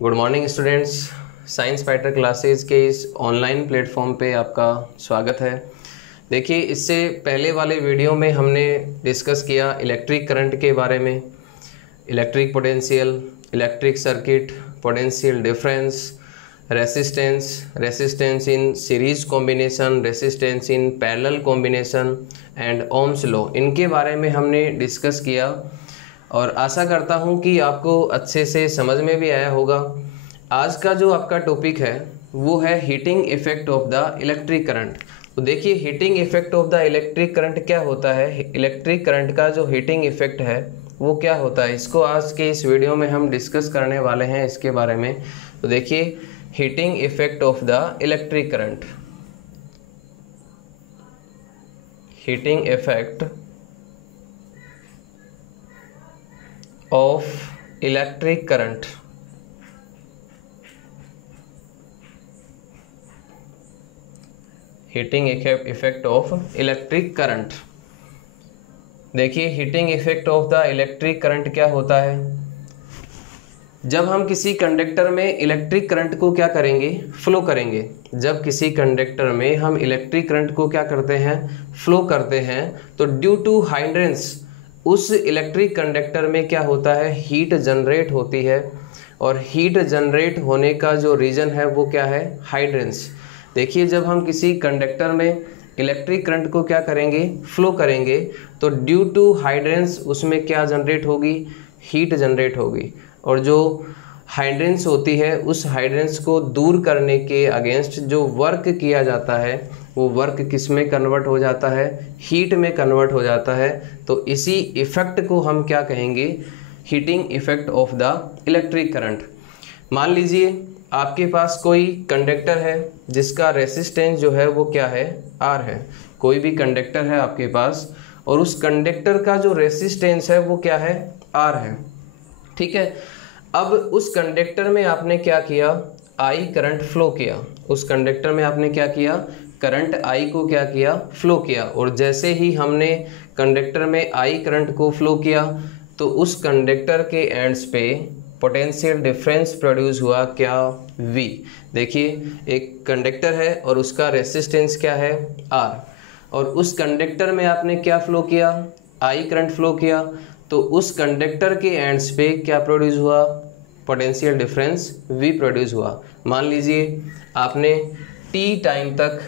Good morning students. Science fighter classes के इस online platform पे आपका स्वागत है। देखिए, इससे पहले वाले वीडियो में हमने डिस्कस किया इलेक्ट्रिक करंट के बारे में, electric potential, electric circuit, potential difference, resistance in series combination, resistance in parallel combination and Ohm's law, इनके बारे में हमने डिस्कस किया और आशा करता हूं कि आपको अच्छे से समझ में भी आया होगा। आज का जो आपका टॉपिक है वो है heating effect of the electric current. तो देखिए, heating effect of the electric current क्या होता है, इलेक्ट्रिक करंट का जो हीटिंग इफेक्ट है वो क्या होता है, इसको आज के इस वीडियो में हम डिस्कस करने वाले हैं इसके बारे में। तो देखिए, heating effect of the electric current, heating effect of electric current, heating effect of electric current. देखिए, heating effect of the electric current क्या होता है। जब हम किसी कंडक्टर में इलेक्ट्रिक करंट को क्या करेंगे, फ्लो करेंगे। जब किसी कंडक्टर में हम इलेक्ट्रिक करंट को क्या करते हैं, फ्लो करते हैं, तो ड्यू टू हाइड्रेंस उस इलेक्ट्रिक कंडक्टर में क्या होता है, हीट जनरेट होती है। और हीट जनरेट होने का जो रीजन है वो क्या है, हाइड्रेंस। देखिए, जब हम किसी कंडक्टर में इलेक्ट्रिक करंट को क्या करेंगे, फ्लो करेंगे, तो ड्यू टू हाइड्रेंस उसमें क्या जनरेट होगी, हीट जनरेट होगी। और जो हाइड्रेंस होती है, उस हाइड्रेंस को दूर करने के अगेंस्ट जो वर्क किया जाता है वो वर्क किस में कन्वर्ट हो जाता है, हीट में कन्वर्ट हो जाता है। तो इसी इफेक्ट को हम क्या कहेंगे, heating effect of the electric current. मान लीजिए आपके पास कोई कंडक्टर है जिसका रेसिस्टेंस जो है वो क्या है, आर है। कोई भी कंडक्टर है आपके पास और उस कंडक्टर का जो रेसिस्टेंस है वो क्या है, आर है। ठीक है, अब उस कंडक्टर में आपने क्या किया, आई करंट फ्लो किया। उस कंडक्टर में आपने क्या किया, करंट आई को क्या किया, फ्लो किया। और जैसे ही हमने कंडक्टर में आई करंट को फ्लो किया तो उस कंडक्टर के एंड्स पे पोटेंशियल डिफरेंस प्रोड्यूस हुआ, क्या, V। देखिए, एक कंडक्टर है और उसका रेसिस्टेंस क्या है, R, और उस कंडक्टर में आपने क्या फ्लो किया, आई करंट फ्लो किया, तो उस कंडक्टर के एंड्स पे क्या प्रोड्यूस हुआ, पोटेंशियल डिफरेंस V प्रोड्यूस हुआ। मान लीजिए आपने t टाइम तक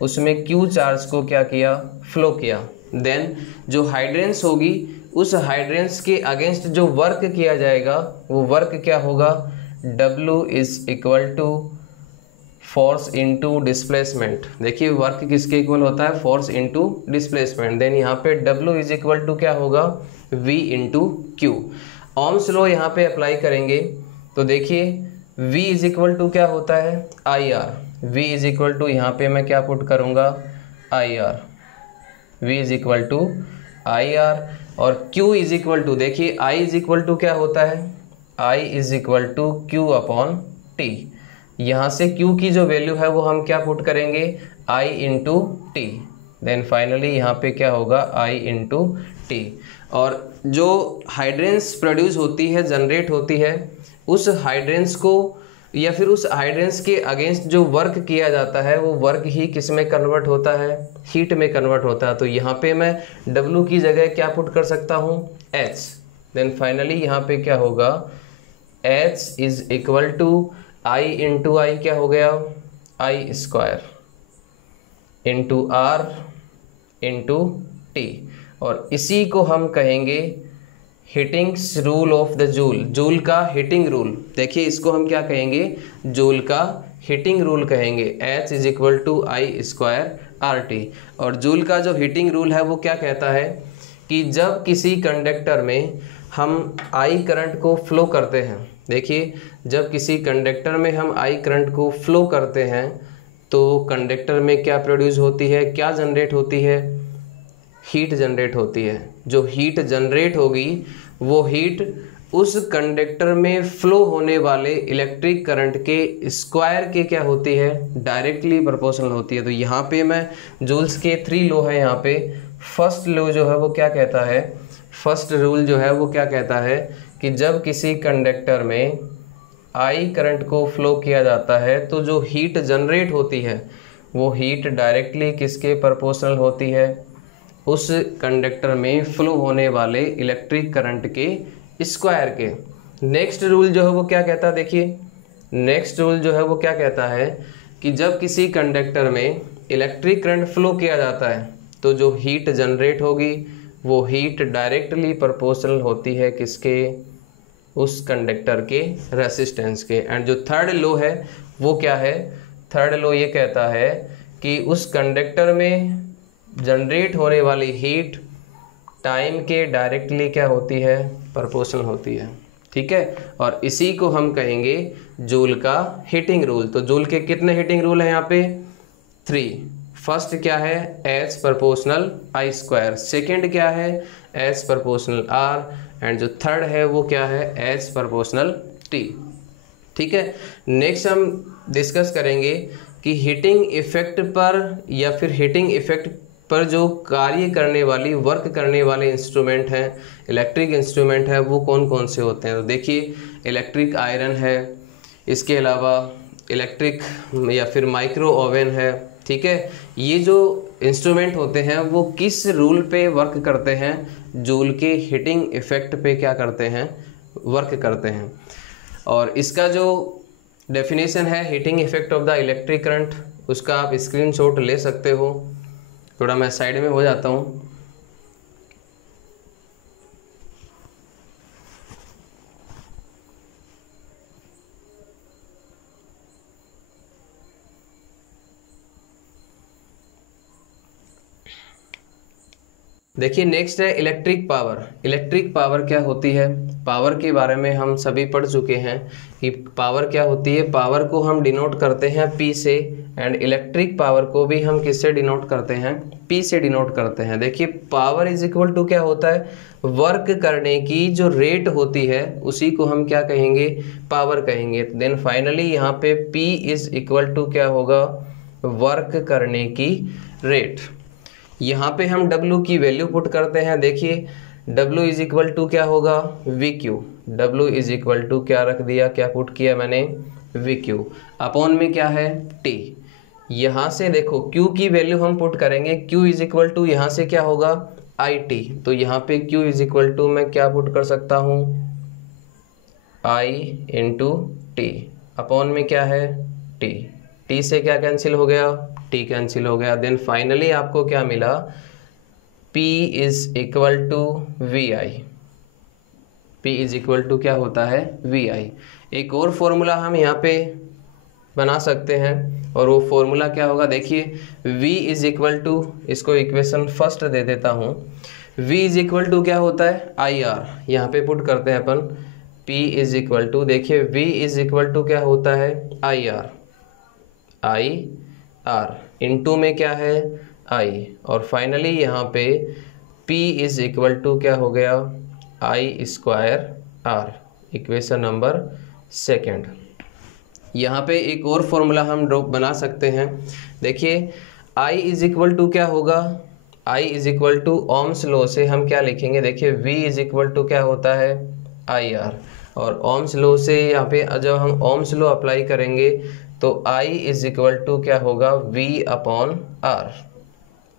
उसमें Q चार्ज को क्या किया, फ्लो किया। देन जो हाइड्रेंस होगी, उस हाइड्रेंस के अगेंस्ट जो वर्क किया जाएगा वो वर्क क्या होगा, W is equal to force into displacement. देखिए, वर्क किसके इक्वल होता है, फोर्स इनटू डिस्प्लेसमेंट। देन यहाँ पे W इज इक्वल टू क्या होगा, V into Q। Ohm's law यहाँ पे अप्लाई करेंगे तो देखिए, V इज इक्वल टू क्या होता है, IR। V is equal to यहाँ पे मैं क्या पुट करूँगा, IR। V is equal to IR और Q इज इक्वल टू, देखिए I इज इक्वल टू क्या होता है, I is equal to Q upon T। यहाँ से Q की जो वैल्यू है वो हम क्या पुट करेंगे, I into T। Then finally यहाँ पे क्या होगा, I इंटू T। और जो हाइड्रेंस प्रोड्यूस होती है, जनरेट होती है, उस हाइड्रेंस को या फिर उस हाइड्रेंस के अगेंस्ट जो वर्क किया जाता है वो वर्क ही किस में कन्वर्ट होता है, हीट में कन्वर्ट होता है। तो यहाँ पे मैं W की जगह क्या पुट कर सकता हूँ, H। देन फाइनली यहाँ पे क्या होगा, H is equal to I into I क्या हो गया, I square into R into T। और इसी को हम कहेंगे heatings rule of the joule, joule का हीटिंग रूल। देखिए, इसको हम क्या कहेंगे, जूल का हीटिंग रूल कहेंगे। H is equal to I square RT। और जूल का जो हीटिंग रूल है वो क्या कहता है कि जब किसी कंडक्टर में हम आई करंट को फ्लो करते हैं, देखिए जब किसी कंडक्टर में हम आई करंट को फ्लो करते हैं तो कंडक्टर में क्या प्रोड्यूस होती है, क्या जनरेट होती है, हीट जनरेट होती है। जो हीट जनरेट होगी वो हीट उस कंडक्टर में फ्लो होने वाले इलेक्ट्रिक करंट के स्क्वायर के क्या होती है, डायरेक्टली प्रोपोर्शनल होती है। तो यहाँ पे मैं जूल्स के 3 लॉ है, यहाँ पे फर्स्ट लॉ जो है वो क्या कहता है, फर्स्ट रूल जो है वो क्या कहता है कि जब किसी कंडक्टर में I करंट को फ्लो किया जाता है तो जो हीट जनरेट होती है वो हीट डायरेक्टली किसके प्रोपोर्शनल होती है, उस कंडक्टर में फ्लो होने वाले इलेक्ट्रिक करंट के स्क्वायर के। नेक्स्ट रूल जो है वो क्या कहता है, देखिए नेक्स्ट रूल जो है वो क्या कहता है कि जब किसी कंडक्टर में इलेक्ट्रिक करंट फ्लो किया जाता है तो जो हीट जनरेट होगी वो हीट डायरेक्टली प्रोपोर्शनल होती है किसके, उस कंडक्टर के रेसिस्टेंस के। एंड जो थर्ड लॉ है वो क्या है, थर्ड लॉ ये कहता है कि उस कंडक्टर में जनरेट होने वाली हीट टाइम के डायरेक्टली क्या होती है, प्रोपोर्शनल होती है। ठीक है, और इसी को हम कहेंगे जूल का हीटिंग रूल। तो जूल के कितने हीटिंग रूल हैं यहाँ पे, 3। फर्स्ट क्या है, एच प्रोपोर्शनल आई स्क्वायर, सेकेंड क्या है एच प्रोपोर्शनल आर, एंड जो थर्ड है वो क्या है एच प्रोपोर्शनल टी। ठीक है, नेक्स्ट हम डिस्कस करेंगे कि हीटिंग इफेक्ट पर या फिर हीटिंग इफेक्ट पर जो कार्य करने वाली, वर्क करने वाले इंस्ट्रूमेंट हैं, इलेक्ट्रिक इंस्ट्रूमेंट है, वो कौन कौन से होते हैं। तो देखिए इलेक्ट्रिक आयरन है, इसके अलावा इलेक्ट्रिक या फिर माइक्रो ओवन है। ठीक है, ये जो इंस्ट्रूमेंट होते हैं वो किस रूल पे वर्क करते हैं, जूल के हीटिंग इफेक्ट पे क्या करते हैं, वर्क करते हैं। और इसका जो डेफिनेशन है heating effect of the electric current, उसका आप स्क्रीनशॉट ले सकते हो। थोड़ा मैं साइड में हो जाता हूँ। देखिए नेक्स्ट है इलेक्ट्रिक पावर। इलेक्ट्रिक पावर क्या होती है, पावर के बारे में हम सभी पढ़ चुके हैं कि पावर क्या होती है। पावर को हम डिनोट करते हैं P से, एंड इलेक्ट्रिक पावर को भी हम किससे डिनोट करते हैं, P से डिनोट करते हैं। देखिए पावर इज इक्वल टू क्या होता है, वर्क करने की जो रेट होती है उसी को हम क्या कहेंगे, पावर कहेंगे। देन फाइनली यहाँ पे P इज इक्वल टू क्या होगा, वर्क करने की रेट। यहाँ पे हम W की वैल्यू पुट करते हैं। देखिए W इज इक्वल टू क्या होगा, VQ। W is equal to क्या रख दिया, क्या पुट किया मैंने, VQ अपॉन में क्या है T। यहाँ से देखो Q की वैल्यू हम पुट करेंगे, Q इज इक्वल टू यहाँ से क्या होगा IT। तो यहाँ पे Q इज इक्वल टू मैं क्या पुट कर सकता हूँ, I इंटू T अपॉन में क्या है T। T से क्या कैंसिल हो गया, T कैंसिल हो गया। देन फाइनली आपको क्या मिला, P is equal to VI। P is equal to क्या होता है VI। एक और फॉर्मूला हम यहाँ पे बना सकते हैं और वो फॉर्मूला क्या होगा, देखिए V इज इक्वल टू, इसको इक्वेशन फर्स्ट दे देता हूँ। V इज इक्वल टू क्या होता है IR, यहाँ पे पुट करते हैं अपन P इज इक्वल टू, देखिए V इज इक्वल टू क्या होता है IR इनटू में क्या है I, और फाइनली यहाँ पे P इज इक्वल टू क्या हो गया I square R, equation number second. यहाँ पे एक और फॉर्मूला हम ड्रॉप बना सकते हैं। देखिए I इज इक्वल टू क्या होगा, I is equal to Ohm's law से हम क्या लिखेंगे, देखिए V इज इक्वल टू क्या होता है IR, और ओम्स लॉ से यहाँ पे जब हम ओम्स लॉ अप्लाई करेंगे तो I इज इक्वल टू क्या होगा V upon R।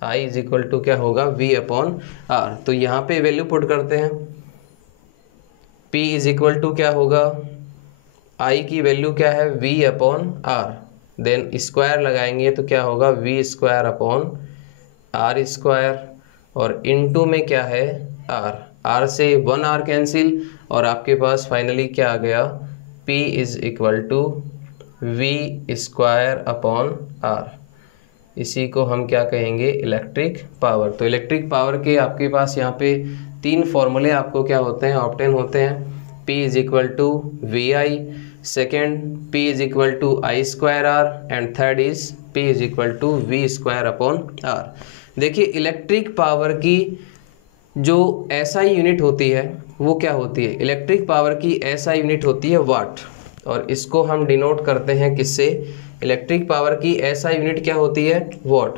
I is equal to क्या होगा V अपॉन R। तो यहाँ पे वैल्यू पुट करते हैं, P इज इक्वल टू क्या होगा, I की वैल्यू क्या है V upon R, then square लगाएंगे तो क्या होगा V square upon R square, और इनटू में क्या है R से 1 R कैंसिल, और आपके पास फाइनली क्या आ गया, P is equal to V square upon R। इसी को हम क्या कहेंगे, इलेक्ट्रिक पावर। तो इलेक्ट्रिक पावर के आपके पास यहाँ पे 3 फॉर्मूले आपको क्या होते हैं, ऑब्टेन होते हैं। P is equal to VI, second P is equal to I square R, and third is P is equal to V square upon R। देखिए इलेक्ट्रिक पावर की जो SI यूनिट होती है वो क्या होती है, इलेक्ट्रिक पावर की SI यूनिट होती है वाट, और इसको हम डिनोट करते हैं किससे, इलेक्ट्रिक पावर की SI यूनिट क्या होती है वॉट,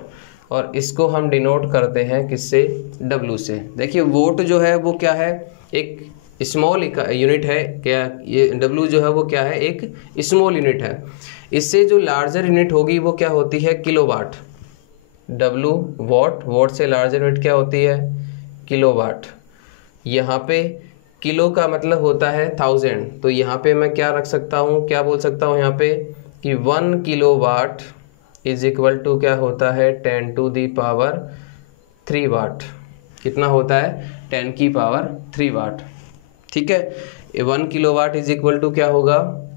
और इसको हम डिनोट करते हैं किससे, W से। देखिए वोट जो है वो क्या है, एक स्मॉल यूनिट है क्या, ये W जो है वो क्या है, एक स्मॉल यूनिट है। इससे जो लार्जर यूनिट होगी वो क्या होती है, किलोवाट। W वॉट, वॉट से लार्जर यूनिट क्या होती है, किलोवाट। यहाँ पे किलो का मतलब होता है 1000, तो यहाँ पे मैं क्या रख सकता हूँ, क्या बोल सकता हूँ यहाँ पे कि 1 किलोवाट इज इक्वल टू क्या होता है, 10 टू दी पावर 3 वाट। कितना होता है, 10 की पावर 3 वाट। ठीक है, 1 किलोवाट इज इक्वल टू क्या होगा,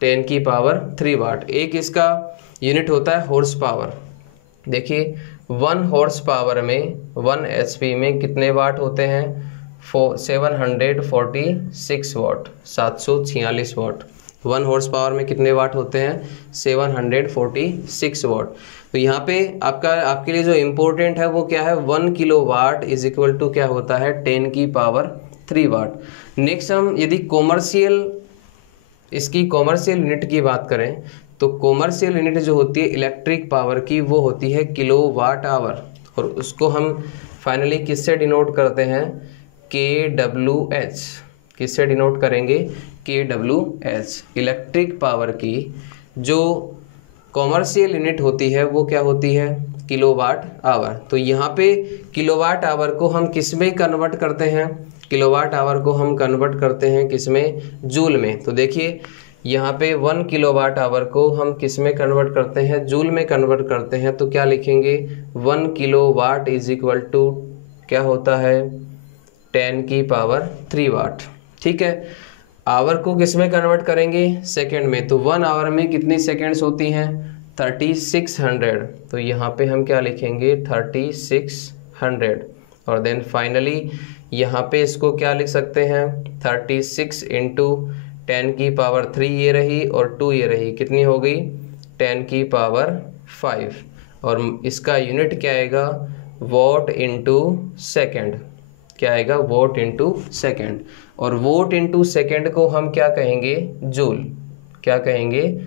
10 की पावर 3 वाट। एक इसका यूनिट होता है हॉर्स पावर। देखिए 1 हॉर्स पावर में 1 HP में कितने वाट होते हैं, 746 वाट, 746 वाट। 1 हॉर्स पावर में कितने वाट होते हैं, 746 वाट। तो यहाँ पे आपके लिए जो इम्पोर्टेंट है वो क्या है, 1 किलोवाट इज इक्वल टू क्या होता है, 10 की पावर 3 वाट। नेक्स्ट हम यदि इसकी कॉमर्शियल यूनिट की बात करें तो कॉमर्शियल यूनिट जो होती है इलेक्ट्रिक पावर की वो होती है किलोवाट आवर, और उसको हम फाइनली किससे डिनोट करते हैं, kWh। किससे डिनोट करेंगे, kWh। इलेक्ट्रिक पावर की जो कॉमर्शियल यूनिट होती है वो क्या होती है, किलोवाट आवर। तो यहाँ पे किलोवाट आवर को हम किस में कन्वर्ट करते हैं, किलोवाट आवर को हम कन्वर्ट करते हैं किस में, जूल में। तो देखिए यहाँ पे 1 किलोवाट आवर को हम किस में कन्वर्ट करते हैं, जूल में कन्वर्ट करते हैं। तो क्या लिखेंगे, 1 किलोवाट इज इक्वल टू क्या होता है, 10 की पावर 3 वाट। ठीक है, आवर को किस में कन्वर्ट करेंगे, सेकंड में। तो 1 आवर में कितनी सेकंड्स होती हैं, 3600। तो यहाँ पे हम क्या लिखेंगे, 3600। और देन फाइनली यहाँ पे इसको क्या लिख सकते हैं, 36 इंटू 10 की पावर 3 ये रही और 2 ये रही, कितनी हो गई, 10 की पावर 5। और इसका यूनिट क्या आएगा, वॉट इंटू सेकेंड। क्या आएगा, वॉट इंटू सेकेंड। और वोट इंटू सेकेंड को हम क्या कहेंगे, जूल। क्या कहेंगे,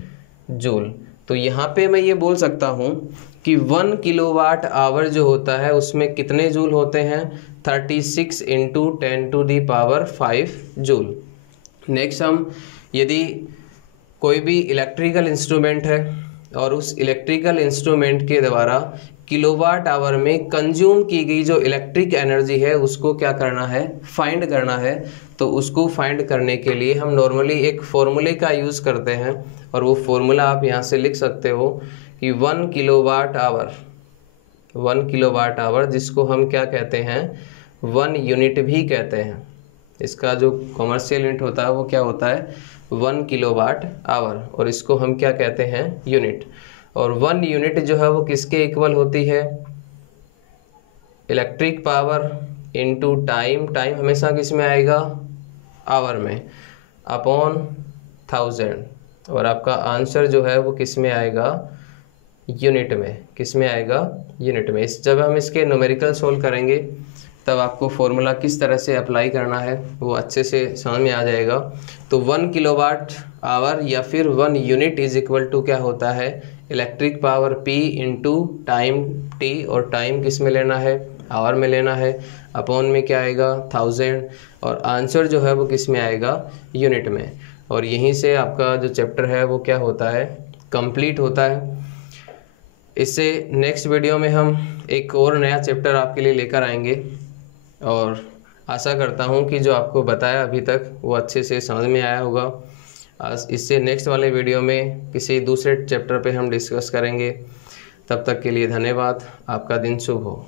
जूल। तो यहाँ पे मैं ये बोल सकता हूँ कि 1 किलोवाट आवर जो होता है उसमें कितने जूल होते हैं, 36 into 10 to the power 5 joule. Next हम यदि कोई भी इलेक्ट्रिकल इंस्ट्रूमेंट है और उस इलेक्ट्रिकल इंस्ट्रूमेंट के द्वारा किलोवाट आवर में कंज्यूम की गई जो इलेक्ट्रिक एनर्जी है उसको क्या करना है, फाइंड करना है। तो उसको फाइंड करने के लिए हम नॉर्मली एक फॉर्मूले का यूज़ करते हैं, और वो फॉर्मूला आप यहाँ से लिख सकते हो कि 1 किलोवाट आवर, 1 किलोवाट आवर जिसको हम क्या कहते हैं, 1 यूनिट भी कहते हैं। इसका जो कॉमर्शियल यूनिट होता है वो क्या होता है, 1 किलोवाट आवर, और इसको हम क्या कहते हैं, यूनिट। और 1 यूनिट जो है वो किसके इक्वल होती है, electric power into time. Time हमेशा किस में आएगा, आवर में, अपॉन 1000। और आपका आंसर जो है वो किस में आएगा, यूनिट में। किस में आएगा, यूनिट में। जब हम इसके न्यूमेरिकल सोल्व करेंगे तब आपको फॉर्मूला किस तरह से अप्लाई करना है वो अच्छे से समझ में आ जाएगा। तो 1 किलोवाट आवर या फिर 1 यूनिट इज इक्वल टू क्या होता है, electric power P into time T, और टाइम किस में लेना है, आवर में लेना है, अपॉन में क्या आएगा, 1000। और आंसर जो है वो किस में आएगा, यूनिट में। और यहीं से आपका जो चैप्टर है वो क्या होता है, कंप्लीट होता है। इससे नेक्स्ट वीडियो में हम एक और नया चैप्टर आपके लिए लेकर आएंगे, और आशा करता हूँ कि जो आपको बताया अभी तक वो अच्छे से समझ में आया होगा। इससे नेक्स्ट वाले वीडियो में किसी दूसरे चैप्टर पे हम डिस्कस करेंगे। तब तक के लिए धन्यवाद। आपका दिन शुभ हो।